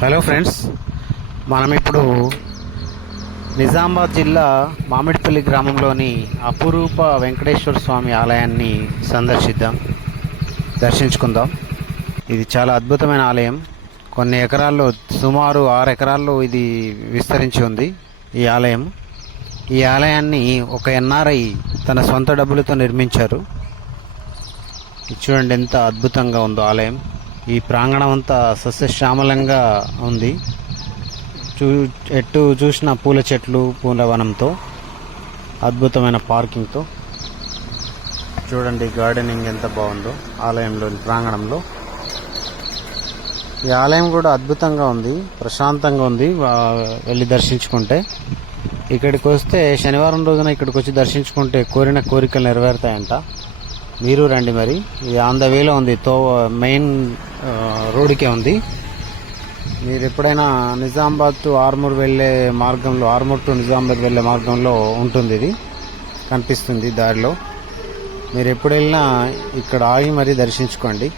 Hello friends, మనం ఇప్పుడు నిజామాబాద్ జిల్లా మామిడిపల్లి గ్రామంలోని అపురూప వెంకటేశ్వర స్వామి ఆలయాన్ని దర్శించుకుందాం. ఇది చాలా అద్భుతమైన ఆలయం. కొన్ని ఎకరాల్లో, సుమారు 6 ఎకరాల్లో ఇది విస్తరించి ఉంది. ఈ ఆలయాన్ని ఒక ఎన్ఆర్ఐ తన సొంత డబ్బులతో నిర్మించారు. చూడండి ఎంత అద్భుతంగా ఉందో ఆలయం. ఈ ప్రాంగణం అంతా సస్యశ్యామలంగా ఉంది. ఎటు చూసిన పూల చెట్లు, పూల వనంతో, అద్భుతమైన పార్కింగ్తో. చూడండి గార్డెనింగ్ ఎంత బాగుందో ఆలయంలోని ప్రాంగణంలో. ఈ ఆలయం కూడా అద్భుతంగా ఉంది, ప్రశాంతంగా ఉంది. వెళ్ళి దర్శించుకుంటే, ఇక్కడికి వస్తే శనివారం రోజున ఇక్కడికి వచ్చి దర్శించుకుంటే కోరిన కోరికలు నెరవేరుతాయంట. మీరు రండి. మరి ఇది ఆన్ ద వేలో ఉంది, మెయిన్ రోడ్డుకే ఉంది. మీరు ఎప్పుడైనా నిజామాబాద్ టు ఆర్మూర్ వెళ్ళే మార్గంలో, ఆర్మూర్ టు నిజామాబాద్ వెళ్ళే మార్గంలో ఉంటుంది. ఇది కనిపిస్తుంది దారిలో. మీరు ఎప్పుడు వెళ్ళినా ఇక్కడ ఆగి మరీ దర్శించుకోండి.